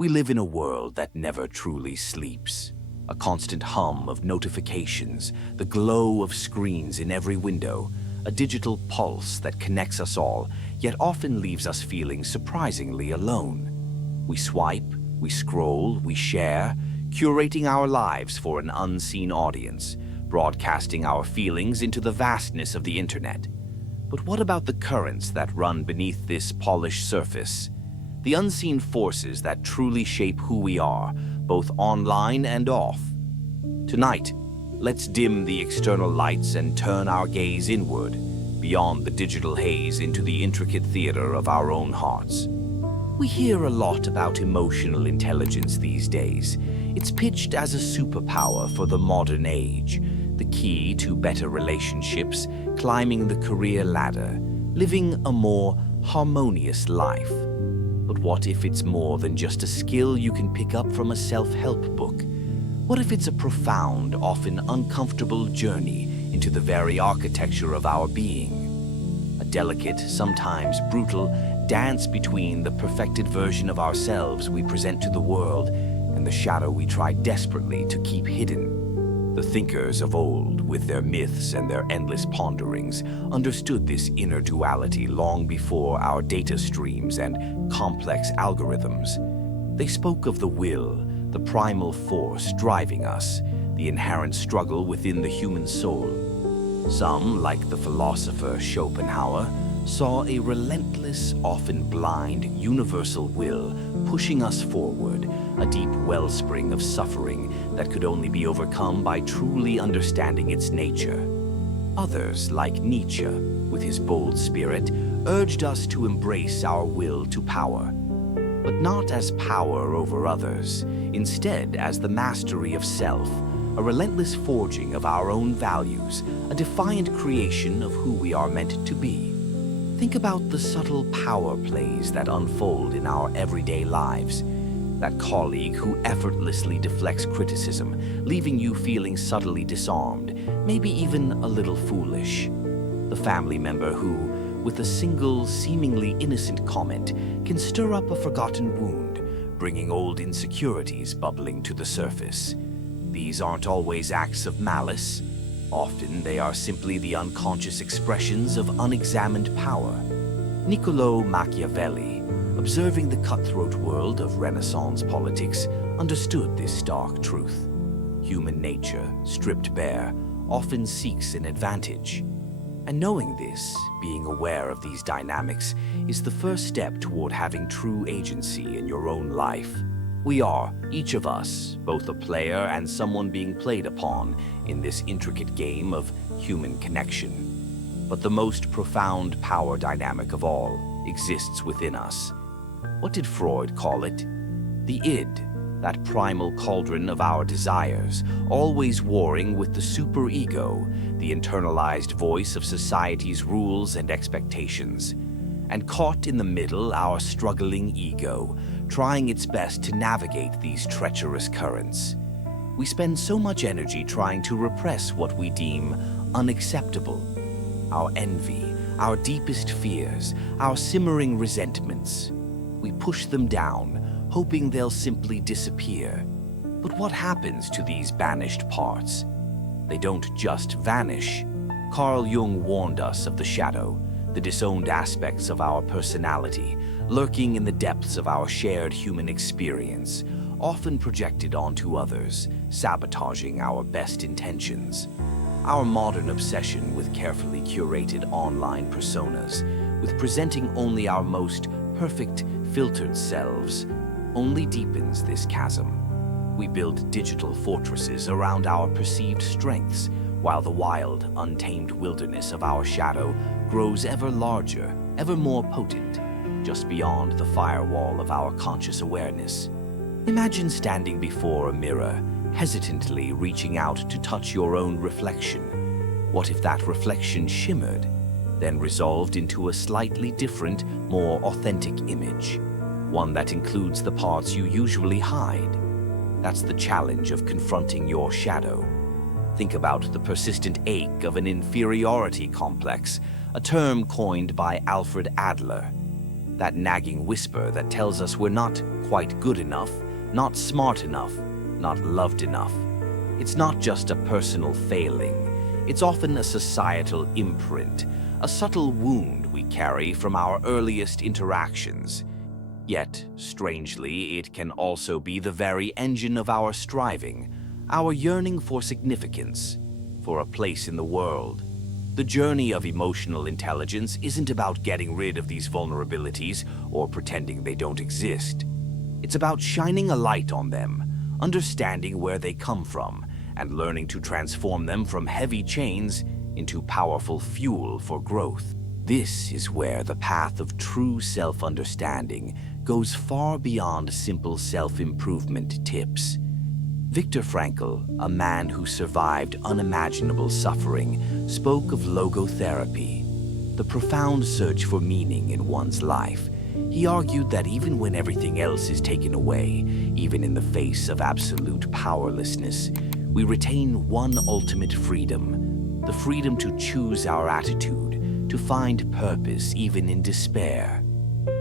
We live in a world that never truly sleeps. A constant hum of notifications, the glow of screens in every window, a digital pulse that connects us all, yet often leaves us feeling surprisingly alone. We swipe, we scroll, we share, curating our lives for an unseen audience, broadcasting our feelings into the vastness of the internet. But what about the currents that run beneath this polished surface? The unseen forces that truly shape who we are, both online and off. Tonight, let's dim the external lights and turn our gaze inward, beyond the digital haze into the intricate theater of our own hearts. We hear a lot about emotional intelligence these days. It's pitched as a superpower for the modern age, the key to better relationships, climbing the career ladder, living a more harmonious life. But what if it's more than just a skill you can pick up from a self-help book? What if it's a profound, often uncomfortable journey into the very architecture of our being? A delicate, sometimes brutal, dance between the perfected version of ourselves we present to the world and the shadow we try desperately to keep hidden. The thinkers of old, with their myths and their endless ponderings, understood this inner duality long before our data streams and complex algorithms. They spoke of the will, the primal force driving us, the inherent struggle within the human soul. Some, like the philosopher Schopenhauer, saw a relentless, often blind, universal will pushing us forward, a deep wellspring of suffering that could only be overcome by truly understanding its nature. Others, like Nietzsche, with his bold spirit, urged us to embrace our will to power, but not as power over others, instead as the mastery of self, a relentless forging of our own values, a defiant creation of who we are meant to be. Think about the subtle power plays that unfold in our everyday lives. That colleague who effortlessly deflects criticism, leaving you feeling subtly disarmed, maybe even a little foolish. The family member who, with a single, seemingly innocent comment, can stir up a forgotten wound, bringing old insecurities bubbling to the surface. These aren't always acts of malice. Often they are simply the unconscious expressions of unexamined power. Niccolo Machiavelli, observing the cutthroat world of Renaissance politics, understood this stark truth. Human nature, stripped bare, often seeks an advantage. And knowing this, being aware of these dynamics, is the first step toward having true agency in your own life. We are, each of us, both a player and someone being played upon in this intricate game of human connection. But the most profound power dynamic of all exists within us. What did Freud call it? The id, that primal cauldron of our desires, always warring with the superego, the internalized voice of society's rules and expectations. And caught in the middle, our struggling ego, trying its best to navigate these treacherous currents. We spend so much energy trying to repress what we deem unacceptable. Our envy, our deepest fears, our simmering resentments. We push them down, hoping they'll simply disappear. But what happens to these banished parts? They don't just vanish. Carl Jung warned us of the shadow, the disowned aspects of our personality, lurking in the depths of our shared human experience, often projected onto others, sabotaging our best intentions. Our modern obsession with carefully curated online personas, with presenting only our most perfect, filtered selves, only deepens this chasm. We build digital fortresses around our perceived strengths, while the wild, untamed wilderness of our shadow grows ever larger, ever more potent, just beyond the firewall of our conscious awareness. Imagine standing before a mirror, hesitantly reaching out to touch your own reflection. What if that reflection shimmered, then resolved into a slightly different, more authentic image? One that includes the parts you usually hide. That's the challenge of confronting your shadow. Think about the persistent ache of an inferiority complex, a term coined by Alfred Adler. that nagging whisper that tells us we're not quite good enough, not smart enough, not loved enough. It's not just a personal failing. It's often a societal imprint, a subtle wound we carry from our earliest interactions. Yet, strangely, it can also be the very engine of our striving, our yearning for significance, for a place in the world. The journey of emotional intelligence isn't about getting rid of these vulnerabilities or pretending they don't exist. It's about shining a light on them, understanding where they come from, and learning to transform them from heavy chains into powerful fuel for growth. This is where the path of true self-understanding goes far beyond simple self-improvement tips. Viktor Frankl, a man who survived unimaginable suffering, spoke of logotherapy, the profound search for meaning in one's life. He argued that even when everything else is taken away, even in the face of absolute powerlessness, we retain one ultimate freedom, the freedom to choose our attitude, to find purpose even in despair.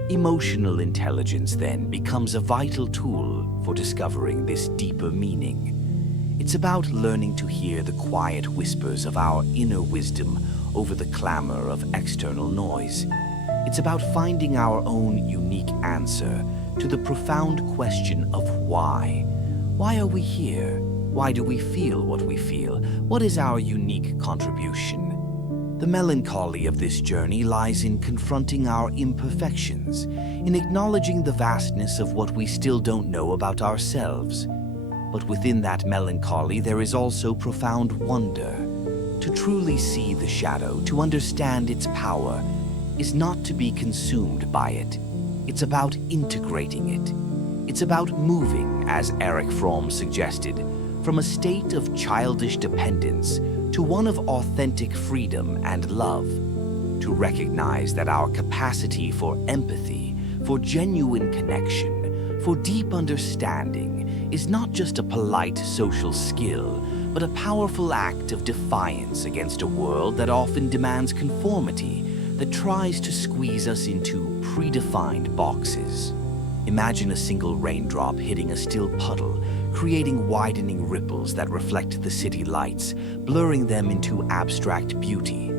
Emotional intelligence then becomes a vital tool for discovering this deeper meaning. It's about learning to hear the quiet whispers of our inner wisdom over the clamor of external noise. It's about finding our own unique answer to the profound question of why. Why are we here? Why do we feel what we feel? What is our unique contribution? The melancholy of this journey lies in confronting our imperfections, in acknowledging the vastness of what we still don't know about ourselves. But within that melancholy, there is also profound wonder. To truly see the shadow, to understand its power, is not to be consumed by it. It's about integrating it. It's about moving, as Erich Fromm suggested, from a state of childish dependence to one of authentic freedom and love, to recognize that our capacity for empathy, for genuine connection, for deep understanding is not just a polite social skill, but a powerful act of defiance against a world that often demands conformity, that tries to squeeze us into predefined boxes. Imagine a single raindrop hitting a still puddle, creating widening ripples that reflect the city lights, blurring them into abstract beauty.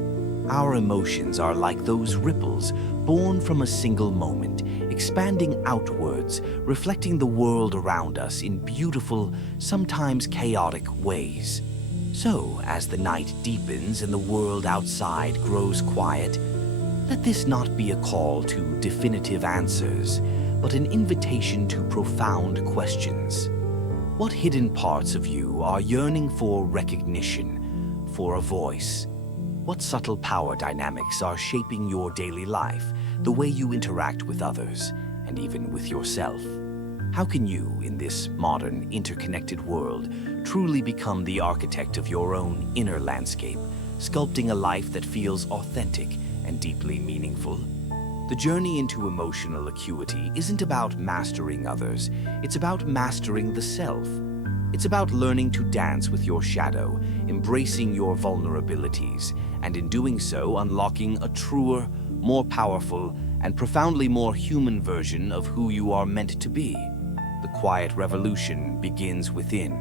Our emotions are like those ripples, born from a single moment, expanding outwards, reflecting the world around us in beautiful, sometimes chaotic ways. So, as the night deepens and the world outside grows quiet, let this not be a call to definitive answers, but an invitation to profound questions. What hidden parts of you are yearning for recognition, for a voice? What subtle power dynamics are shaping your daily life, the way you interact with others, and even with yourself? How can you, in this modern, interconnected world, truly become the architect of your own inner landscape, sculpting a life that feels authentic and deeply meaningful? The journey into emotional acuity isn't about mastering others, it's about mastering the self. It's about learning to dance with your shadow, embracing your vulnerabilities, and in doing so, unlocking a truer, more powerful, and profoundly more human version of who you are meant to be. The quiet revolution begins within.